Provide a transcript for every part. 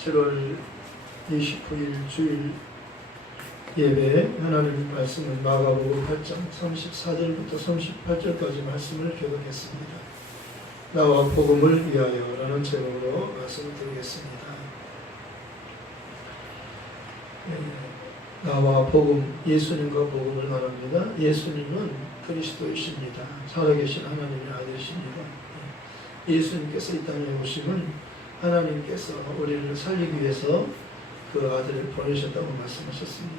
7월 29일 주일 예배에 하나님의 말씀은 마가복음 8장 34절부터 38절까지 말씀을 교독했습니다. 나와 복음을 위하여 라는 제목으로 말씀을 드리겠습니다. 나와 복음, 예수님과 복음을 말합니다. 예수님은 그리스도이십니다. 살아계신 하나님의 아들이십니다. 예수님께서 이 땅에 오심은 하나님께서 우리를 살리기 위해서 그 아들을 보내셨다고 말씀하셨습니다.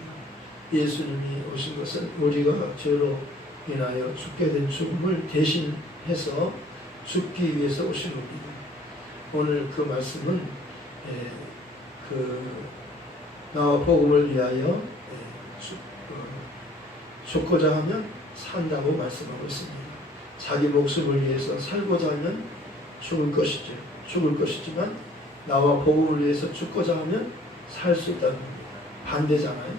예수님이 오신 것은 우리가 죄로 인하여 죽게 된 죽음을 대신해서 죽기 위해서 오신 겁니다. 오늘 그 말씀은 나와 복음을 위하여 죽고자 하면 산다고 말씀하고 있습니다. 자기 목숨을 위해서 살고자 하면 죽을 것이지만 나와 복음을 위해서 죽고자 하면 살 수 있다는 겁니다. 반대잖아요.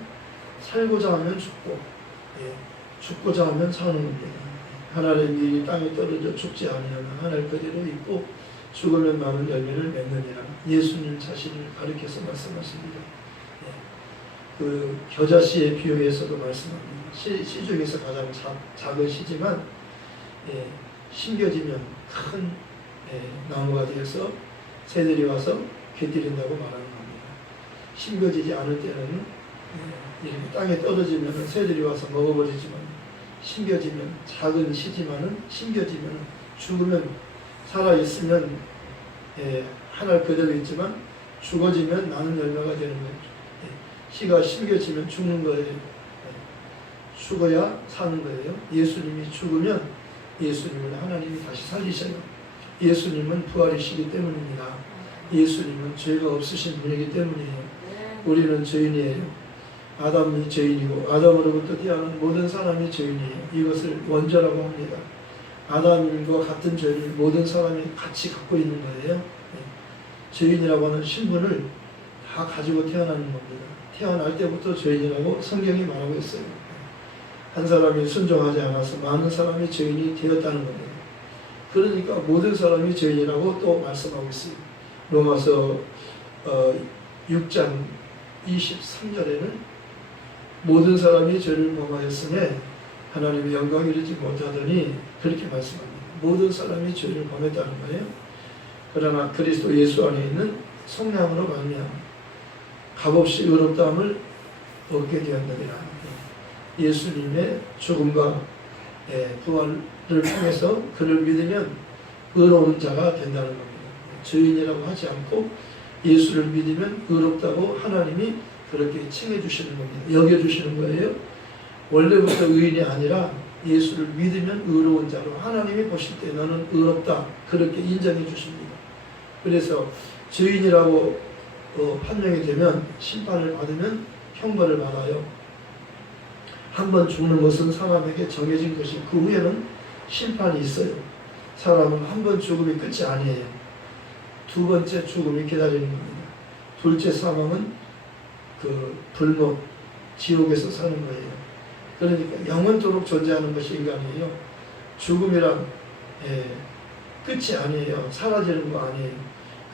살고자 하면 죽고 죽고자 하면 사는 겁니다. 하늘의 밀이 땅에 떨어져 죽지 아니하면 하늘 그대로 있고 죽으면 많은 열매를 맺느니라. 예수님 자신을 가리켜서 말씀하십니다. 그 겨자씨의 비유에서도 말씀합니다. 씨 중에서 가장 작은 씨지만 심겨지면 큰 나무가 되어서 새들이 와서 곁들인다고 말하는 겁니다. 심겨지지 않을 때는 이렇게 땅에 떨어지면 새들이 와서 먹어버리지만 심겨지면 작은 씨지만은 심겨지면 죽으면 살아있으면 하늘 그대로 있지만 죽어지면 많은 열매가 되는 거죠. 씨가 심겨지면 죽는 거예요. 죽어야 사는 거예요. 예수님이 죽으면 예수님을 하나님이 다시 살리셔요. 예수님은 부활이시기 때문입니다. 예수님은 죄가 없으신 분이기 때문이에요. 우리는 죄인이에요. 아담이 죄인이고 아담으로부터 태어난 모든 사람이 죄인이에요. 이것을 원죄라고 합니다. 아담과 같은 죄를 모든 사람이 같이 갖고 있는 거예요. 죄인이라고 하는 신분을 다 가지고 태어나는 겁니다. 태어날 때부터 죄인이라고 성경이 말하고 있어요. 한 사람이 순종하지 않아서 많은 사람이 죄인이 되었다는 겁니다. 그러니까 모든 사람이 죄인이라고 또 말씀하고 있어요. 로마서 6장 23절에는 모든 사람이 죄를 범하였으며 하나님의 영광을 이루지 못하더니 그렇게 말씀합니다. 모든 사람이 죄를 범했다는 거예요. 그러나 그리스도 예수 안에 있는 성령으로 말미암아 값없이 의롭다함을 얻게 되었느니라. 예수님의 죽음과 부활을 통해서 그를 믿으면 의로운 자가 된다는 겁니다. 죄인이라고 하지 않고 예수를 믿으면 의롭다고 하나님이 그렇게 칭해 주시는 겁니다. 여겨 주시는 거예요. 원래부터 의인이 아니라 예수를 믿으면 의로운 자로 하나님이 보실 때 너는 의롭다 그렇게 인정해 주십니다. 그래서 죄인이라고 판명이 되면 심판을 받으면 형벌을 받아요. 한 번 죽는 것은 사람에게 정해진 것이 그 후에는 심판이 있어요. 사람은 한 번 죽음이 끝이 아니에요. 두 번째 죽음이 기다리는 겁니다. 둘째 사망은 그 불못, 지옥에서 사는 거예요. 그러니까 영원토록 존재하는 것이 인간이에요. 죽음이란 끝이 아니에요. 사라지는 거 아니에요.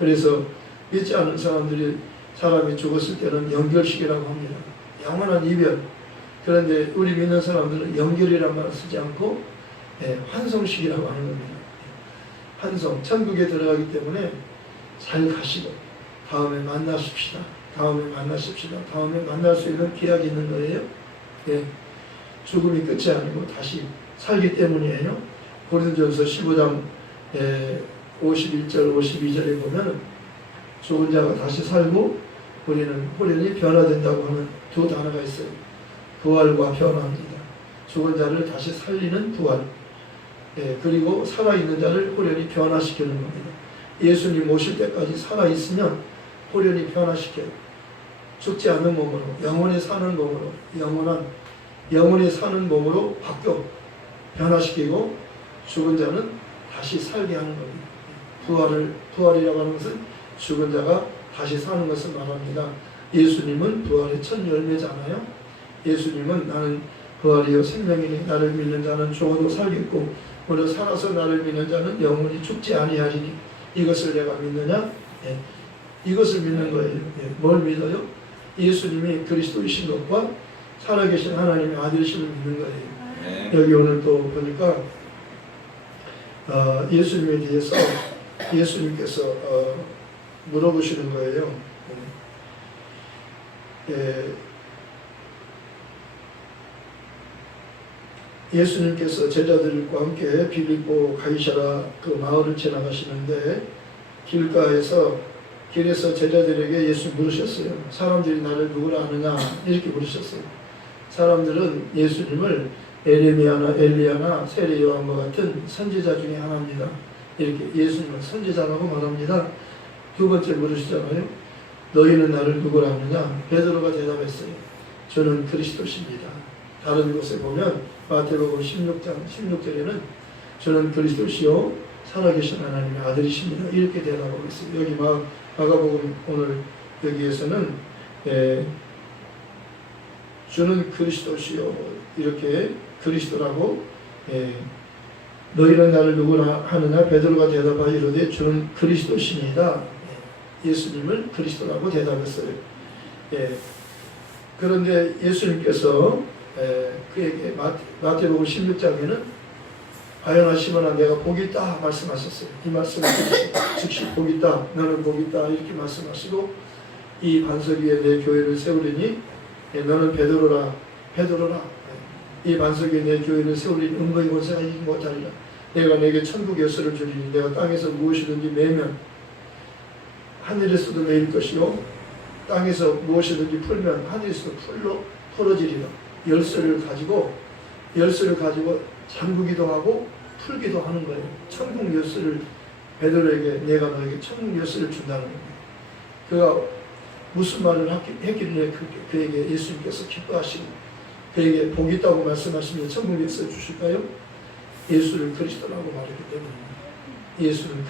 그래서 믿지 않는 사람이 죽었을 때는 연결식이라고 합니다. 영원한 이별. 그런데 우리 믿는 사람들은 연결이라는 말을 쓰지 않고 환송식이라고 하는 겁니다. 환송, 천국에 들어가기 때문에 잘 가시고 다음에 만나십시다. 다음에 만날 수 있는 기약이 있는 거예요. 죽음이 끝이 아니고 다시 살기 때문이에요. 고린도전서 15장 51절 52절에 보면 죽은 자가 다시 살고 우리는 호련히 변화된다고 하는 두 단어가 있어요. 부활과 변화입니다. 죽은 자를 다시 살리는 부활. 그리고 살아있는 자를 호련히 변화시키는 겁니다. 예수님 오실 때까지 살아있으면 호련히 변화시켜요. 죽지 않는 몸으로, 영원히 사는 몸으로, 영원히 사는 몸으로 바뀌어 변화시키고 죽은 자는 다시 살게 하는 겁니다. 부활이라고 하는 것은 죽은 자가 다시 사는 것을 말합니다. 예수님은 부활의 첫 열매잖아요. 예수님은 나는 부활이요 생명이니 나를 믿는 자는 죽어도 살겠고 오늘 살아서 나를 믿는 자는 영원히 죽지 아니하리니 이것을 내가 믿느냐? 이것을 믿는 거예요. 예, 뭘 믿어요? 예수님이 그리스도이신 것과 살아계신 하나님의 아들이심을 믿는 거예요. 여기 오늘 또 보니까 예수님에 대해서 예수님께서 물어보시는 거예요. 예수님께서 제자들과 함께 빌립보 가이사라 그 마을을 지나가시는데 길에서 제자들에게 예수 물으셨어요. 사람들이 나를 누구라 하느냐 이렇게 물으셨어요. 사람들은 예수님을 에레미야나 엘리야나 세례 요한과 같은 선지자 중에 하나입니다. 이렇게 예수님을 선지자라고 말합니다. 두 번째 물으시잖아요. 너희는 나를 누구라 하느냐? 베드로가 대답했어요. 저는 그리스도십니다. 다른 곳에 보면 마태복음 16장 16절에는 저는 그리스도시요 살아계신 하나님의 아들이십니다. 이렇게 대답하고 있어요. 여기 마가복음 오늘 여기에서는 주는 그리스도시요 이렇게 그리스도라고 너희는 나를 누구라 하느냐? 베드로가 대답하여 이르되 주는 그리스도십니다. 예수님을 그리스도라고 대답했어요. 그런데 예수님께서 그에게 마태복음 16장에는 하여나 시몬아 내가 복이 있다 말씀하셨어요. 이 말씀을 즉시 복이 있다 너는 복이 있다 이렇게 말씀하시고 이 반석 위에 내 교회를 세우리니 너는 베드로라 이 반석 위에 내 교회를 세우리니 음부의 권세가 이기지 못하리라. 내가 내게 천국 열쇠를 주리니 내가 땅에서 무엇이든지 매면 하늘에서도 매일 것이요 땅에서 무엇이든지 풀면 하늘에서도 풀로 풀어지리라. 열쇠를 가지고 잠그기도 하고 풀기도 하는 거예요. 천국 열쇠를 베드로에게 내가 너에게 천국 열쇠를 준다는 겁니다. 그가 무슨 말을 했길래 그에게 예수님께서 기뻐하시고 그에게 복이 있다고 말씀하시면 천국 열쇠를 주실까요? 예수를 그리스도라고 말했기 때문입니다. 예수는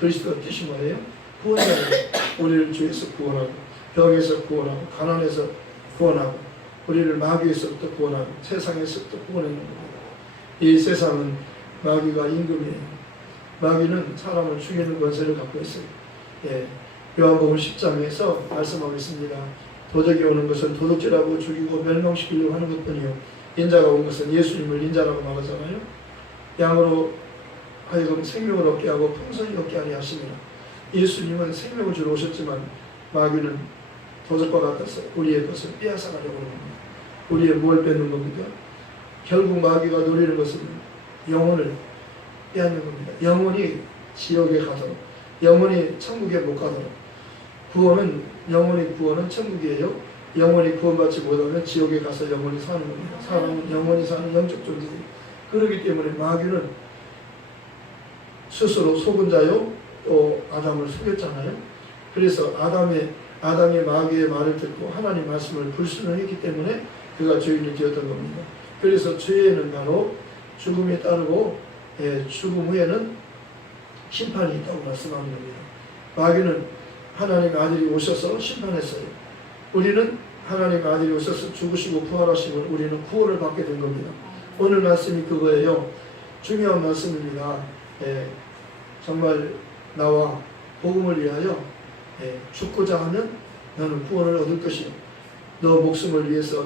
그리스도가 뜻이 뭐예요? 구원자예요. 우리를 죄에서 구원하고 병에서 구원하고 가난에서 구원하고 우리를 마귀에서부터 구원하고 세상에서부터 구원하는 겁니다. 이 세상은 마귀가 임금이에요. 마귀는 사람을 죽이는 권세를 갖고 있어요. 요한복음 10장에서 말씀하고 있습니다. 도적이 오는 것은 도둑질하고 죽이고 멸망시키려고 하는 것뿐이요 인자가 온 것은 예수님을 인자라고 말하잖아요. 양으로 하여금 생명을 얻게 하고 풍성히 얻게 하려 하시니라. 예수님은 생명을 주러 오셨지만 마귀는 도적과 같아서 우리의 것을 빼앗아가려고 하는 겁니다. 우리의 뭘 뺏는 겁니까? 결국 마귀가 노리는 것은 영혼을 빼앗는 겁니다. 영혼이 지옥에 가도록, 영혼이 천국에 못 가도록. 영혼의 구원은 천국이에요. 영혼이 구원받지 못하면 지옥에 가서 영혼이 사는 겁니다. 사람은 영혼이 사는 영적 존재예요. 그렇기 때문에 마귀는 스스로 속은 자요 또 아담을 속였잖아요. 그래서 아담이 마귀의 말을 듣고 하나님 말씀을 불순종했기 때문에 그가 죄인이 되었던 겁니다. 그래서 죄에는 바로 죽음이 따르고 죽음 후에는 심판이 있다고 말씀하는 겁니다. 마귀는 하나님의 아들이 오셔서 심판했어요. 우리는 하나님의 아들이 오셔서 죽으시고 부활하시면 우리는 구원을 받게 된 겁니다. 오늘 말씀이 그거예요. 중요한 말씀입니다. 정말 나와 복음을 위하여 죽고자 하면 너는 구원을 얻을 것이요. 너 목숨을 위해서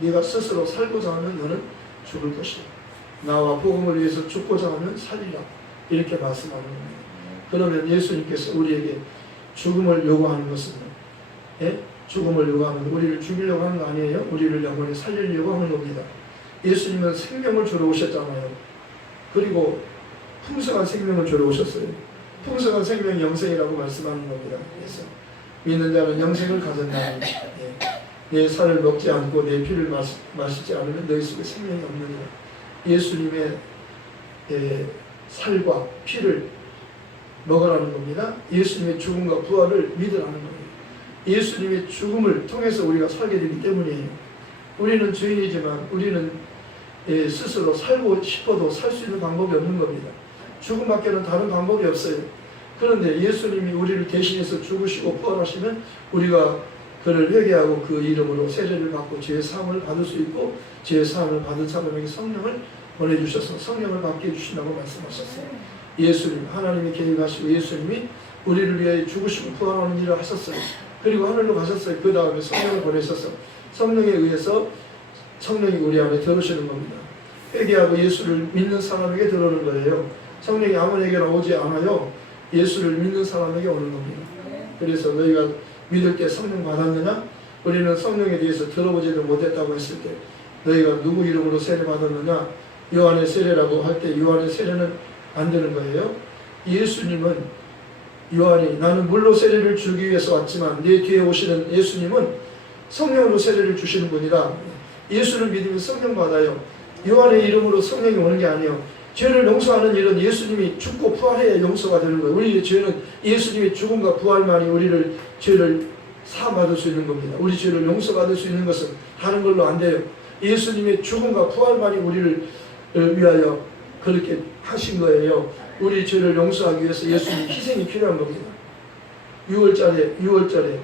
네가 스스로 살고자 하면 너는 죽을 것이요. 나와 복음을 위해서 죽고자 하면 살리라. 이렇게 말씀하는 겁니다. 그러면 예수님께서 우리에게 죽음을 요구하는 것은 죽음을 요구하는 것, 우리를 죽이려고 하는 거 아니에요. 우리를 영원히 살리려고 하는 겁니다. 예수님은 생명을 주러 오셨잖아요. 그리고 풍성한 생명을 주러 오셨어요. 풍성한 생명이 영생이라고 말씀하는 겁니다. 그래서 믿는 자는 영생을 가졌나니 내 살을 먹지 않고 내 피를 마시지 않으면 너희 속에 생명이 없느니라. 예수님의 살과 피를 먹으라는 겁니다. 예수님의 죽음과 부활을 믿으라는 겁니다. 예수님의 죽음을 통해서 우리가 살게 되기 때문이에요. 우리는 죄인이지만 우리는 스스로 살고 싶어도 살 수 있는 방법이 없는 겁니다. 죽음밖에는 다른 방법이 없어요. 그런데 예수님이 우리를 대신해서 죽으시고 부활하시면 우리가 그를 회개하고 그 이름으로 세례를 받고 죄의 사함을 받을 수 있고 죄의 사함을 받은 사람에게 성령을 보내주셔서 성령을 받게 해주신다고 말씀하셨어요. 예수님, 하나님이 계획하시고 예수님이 우리를 위해 죽으시고 부활하는 일을 하셨어요. 그리고 하늘로 가셨어요. 그 다음에 성령을 보내셔서 성령에 의해서 성령이 우리 안에 들어오시는 겁니다. 회개하고 예수를 믿는 사람에게 들어오는 거예요. 성령이 아무에게나 오지 않아요. 예수를 믿는 사람에게 오는 겁니다. 그래서 너희가 믿을 때 성령 받았느냐? 우리는 성령에 대해서 들어보지도 못했다고 했을 때 너희가 누구 이름으로 세례 받았느냐? 요한의 세례라고 할 때 요한의 세례는 안 되는 거예요. 예수님은 요한이 나는 물로 세례를 주기 위해서 왔지만 내 뒤에 오시는 예수님은 성령으로 세례를 주시는 분이라. 예수를 믿으면 성령 받아요. 요한의 이름으로 성령이 오는 게 아니에요. 죄를 용서하는 일은 예수님이 죽고 부활해야 용서가 되는 거예요. 우리의 죄는 예수님의 죽음과 부활만이 우리를 죄를 사함받을 수 있는 겁니다. 우리 죄를 용서받을 수 있는 것은 다른 걸로 안 돼요. 예수님의 죽음과 부활만이 우리를 위하여 그렇게 하신 거예요. 우리 죄를 용서하기 위해서 예수님 희생이 필요한 겁니다. 6월절에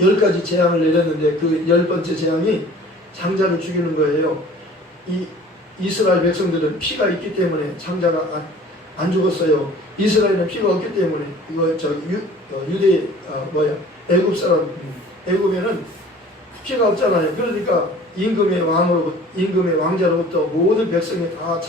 10가지 재앙을 내렸는데 그 10번째 재앙이 장자를 죽이는 거예요. 이 이스라엘 백성들은 피가 있기 때문에 장자가 안 죽었어요. 이스라엘은 피가 없기 때문에 애굽 사람 애굽에는 피가 없잖아요. 그러니까 임금의 왕자로부터 모든 백성이 다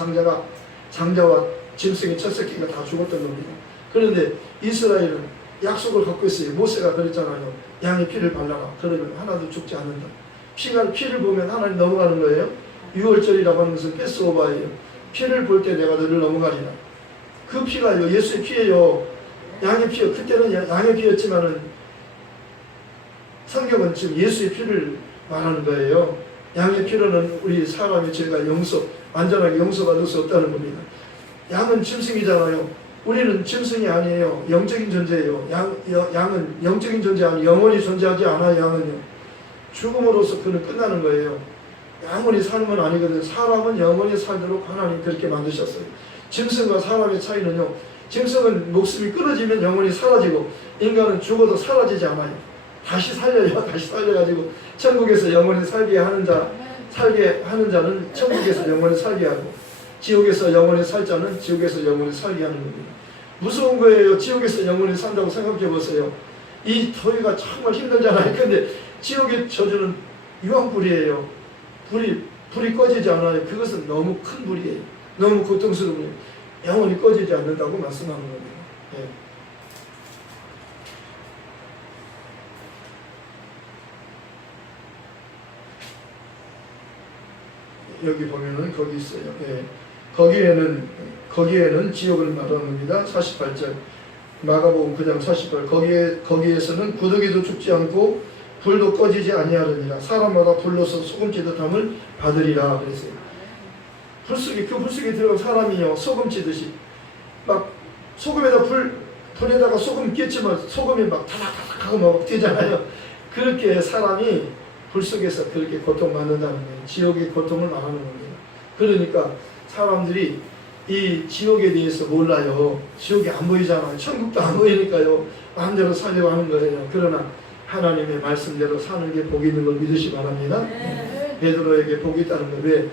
장자와 짐승의 첫 새끼가 다 죽었던 겁니다. 그런데 이스라엘은 약속을 갖고 있어요. 모세가 그랬잖아요. 양의 피를 발라라. 그러면 하나도 죽지 않는다. 피를 보면 하나님 넘어가는 거예요. 6월절이라고 하는 것은 패스오버예요. 피를 볼 때 내가 너를 넘어가리라. 그 피가요, 예수의 피예요. 양의 피요. 그때는 양의 피였지만은 성경은 지금 예수의 피를 말하는 거예요. 양의 피로는 우리 사람의 죄가 완전하게 용서받을 수 없다는 겁니다. 양은 짐승이잖아요. 우리는 짐승이 아니에요. 영적인 존재예요. 양은 영적인 존재 아니에요. 영원히 존재하지 않아요. 양은요. 죽음으로써 그는 끝나는 거예요. 영원히 사는 건 아니거든요. 사람은 영원히 살도록 하나님 그렇게 만드셨어요. 짐승과 사람의 차이는요. 짐승은 목숨이 끊어지면 영원히 사라지고 인간은 죽어도 사라지지 않아요. 다시 살려요. 다시 살려가지고 천국에서 영원히 살게 하는 자는 천국에서 영원히 살게 하고 지옥에서 영원히 살 자는 지옥에서 영원히 살게 하는 겁니다. 무서운 거예요. 지옥에서 영원히 산다고 생각해 보세요. 이 더위가 정말 힘들잖아요. 근데 지옥의 저주는 유황불이에요. 불이 꺼지지 않아요. 그것은 너무 큰 불이에요. 너무 고통스러워요. 영원히 꺼지지 않는다고 말씀하는 겁니다. 네. 여기 보면은 거기 있어요. 예. 거기에는 지옥을 말하는 겁니다. 48절 마가복음 9장 48 거기에서는 구더기도 죽지 않고 불도 꺼지지 아니하느니라. 사람마다 불로서 소금치듯 함을 받으리라 그랬어요. 불속에 들어간 사람이요 소금치듯이 막 소금에다 불에다가 소금 끼치면 소금이 막 타닥타닥하고 막 되잖아요. 그렇게 사람이 불 속에서 그렇게 고통받는다는 거예요. 지옥의 고통을 말하는 겁니다. 그러니까 사람들이 이 지옥에 대해서 몰라요. 지옥이 안 보이잖아요. 천국도 안 보이니까요. 마음대로 살려고 하는 거예요. 그러나 하나님의 말씀대로 사는 게 복이 있는 걸 믿으시 바랍니다. 베드로에게 복이 있다는 거. 왜?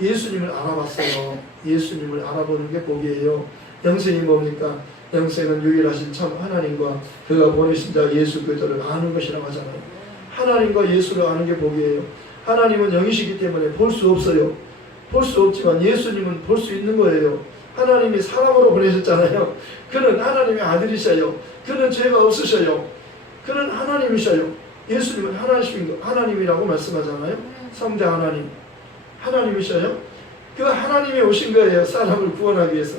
예수님을 알아봤어요. 예수님을 알아보는 게 복이에요. 영생이 뭡니까? 영생은 유일하신 참 하나님과 그가 보내신 자 예수 그리스도를 아는 것이라고 하잖아요. 하나님과 예수를 아는 게 복이에요. 하나님은 영이시기 때문에 볼 수 없어요. 볼 수 없지만 예수님은 볼 수 있는 거예요. 하나님이 사람으로 보내셨잖아요. 그는 하나님의 아들이셔요. 그는 죄가 없으셔요. 그는 하나님이셔요. 예수님은 하나님이라고 말씀하잖아요. 성자 하나님. 하나님이셔요. 그 하나님이 오신 거예요. 사람을 구원하기 위해서.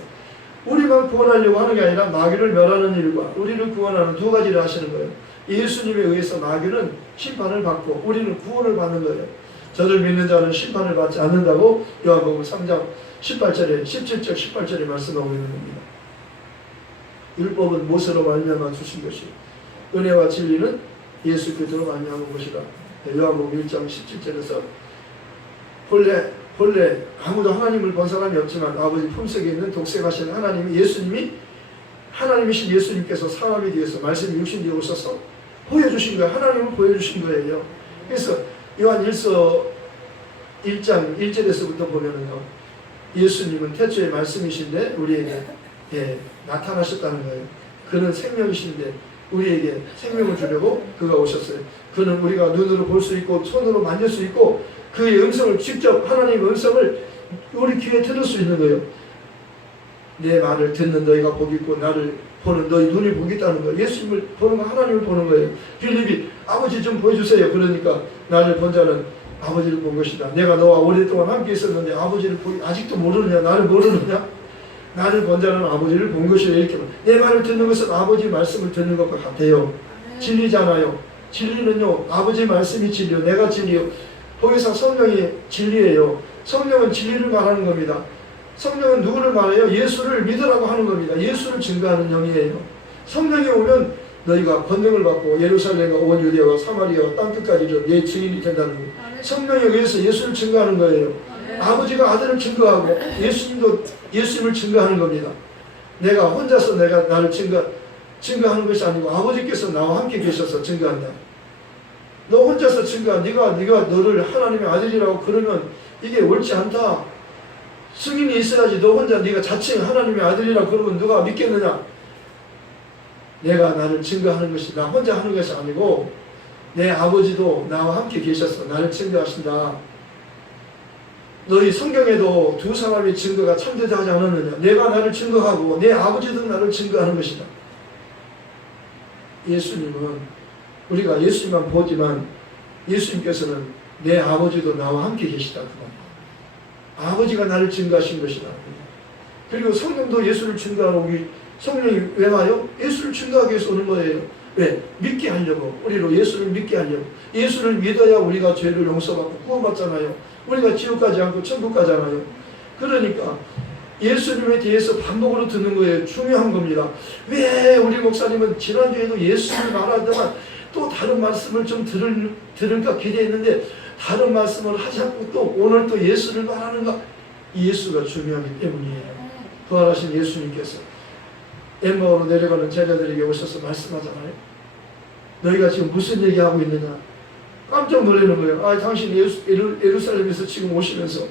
우리만 구원하려고 하는 게 아니라 마귀를 멸하는 일과 우리를 구원하는 두 가지를 하시는 거예요. 예수님에 의해서 마귀는 심판을 받고 우리는 구원을 받는 거예요. 저를 믿는 자는 심판을 받지 않는다고 요한복음 3장 17절 18절에 말씀하고 있는 겁니다. 율법은 모세로 말미암아 주신 것이 은혜와 진리는 예수 그리스도로 말미암은 것이다. 요한복음 1장 17절에서 본래 아무도 하나님을 본 사람이 없지만 아버지 품속에 있는 독생하신 하나님이신 예수님께서 사람이 되어서 말씀이 육신되어 오셔서 보여주신 거예요. 하나님을 보여주신 거예요. 그래서 요한 1서 1장 1절에서부터 보면은요, 예수님은 태초의 말씀이신데 우리에게 나타나셨다는 거예요. 그는 생명이신데 우리에게 생명을 주려고 그가 오셨어요. 그는 우리가 눈으로 볼 수 있고 손으로 만질 수 있고 그의 음성을 직접 하나님의 음성을 우리 귀에 들을 수 있는 거예요. 내 말을 듣는 너희가 복이 있고 나를 보는 너희 눈이 복이 있다는 거예요. 예수님을 보는 거 하나님을 보는 거예요. 빌립이 아버지 좀 보여주세요. 그러니까 나를 본 자는 아버지를 본 것이다. 내가 너와 오랫동안 함께 있었는데 아버지를 아직도 모르느냐? 나를 모르느냐? 나를 본 자는 아버지를 본 것이다. 이렇게 내 말을 듣는 것은 아버지 말씀을 듣는 것과 같아요. 진리잖아요. 진리는요, 아버지 말씀이 진리요, 내가 진리요. 거기서 성령이 진리예요. 성령은 진리를 말하는 겁니다. 성령은 누구를 말해요? 예수를 믿으라고 하는 겁니다. 예수를 증거하는 영이에요. 성령이 오면 너희가 권능을 받고 예루살렘과 온 유대와 사마리아와 땅끝까지 내 증인이 된다는 거예요. 성령에 의해서 예수를 증거하는 거예요. 아버지가 아들을 증거하고 예수님도 예수님을 증거하는 겁니다. 내가 혼자서 나를 증거하는 것이 아니고 아버지께서 나와 함께 계셔서 증거한다. 너 혼자서 증거한 네가 너를 하나님의 아들이라고 그러면 이게 옳지 않다. 승인이 있어야지. 너 혼자 네가 자칭 하나님의 아들이라고 그러면 누가 믿겠느냐? 내가 나를 증거하는 것이 나 혼자 하는 것이 아니고 내 아버지도 나와 함께 계셔서 나를 증거하신다. 너희 성경에도 두 사람의 증거가 참되지 않았느냐? 내가 나를 증거하고 내 아버지도 나를 증거하는 것이다. 예수님은 우리가 예수님만 보지만 예수님께서는 내 아버지도 나와 함께 계시다. 아버지가 나를 증거하신 것이다. 그리고 성령도 예수를 증거하러 성령이 왜 와요? 예수를 증거하기 위해서 오는 거예요. 왜? 믿게 하려고. 우리로 예수를 믿게 하려고. 예수를 믿어야 우리가 죄를 용서받고 구원받잖아요. 우리가 지옥 가지 않고 천국 가잖아요. 그러니까 예수님에 대해서 반복으로 듣는 거예요. 중요한 겁니다. 왜 우리 목사님은 지난주에도 예수를 말하다가 또 다른 말씀을 좀 들을까 기대했는데 다른 말씀을 하지 않고 또 오늘 또 예수를 말하는가? 예수가 중요하기 때문이에요. 부활하신 예수님께서 엠마오로 내려가는 제자들에게 오셔서 말씀하잖아요. 너희가 지금 무슨 얘기하고 있느냐? 깜짝 놀라는 거예요. 당신 예루살렘에서 지금 오시면서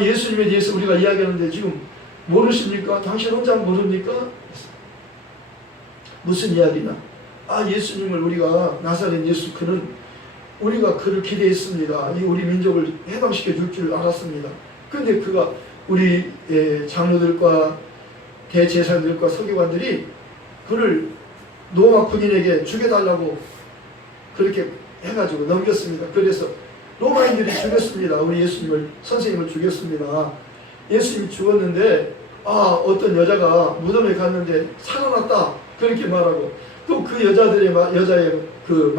예수님에 대해서 우리가 이야기하는데 지금 모르십니까? 당신 혼자 모릅니까? 무슨 이야기냐? 예수님을 우리가 나사렛 예수 그는 우리가 그를 기대했습니다. 우리 민족을 해방시켜 줄 알았습니다. 그런데 그가 우리 장로들과 대제사장들과 서기관들이 그를 로마 군인에게 죽여달라고 그렇게 해가지고 넘겼습니다. 그래서 로마인들이 죽였습니다. 우리 예수님을, 선생님을 죽였습니다. 예수님이 죽었는데 어떤 여자가 무덤에 갔는데 살아났다 그렇게 말하고 또 그 여자의 그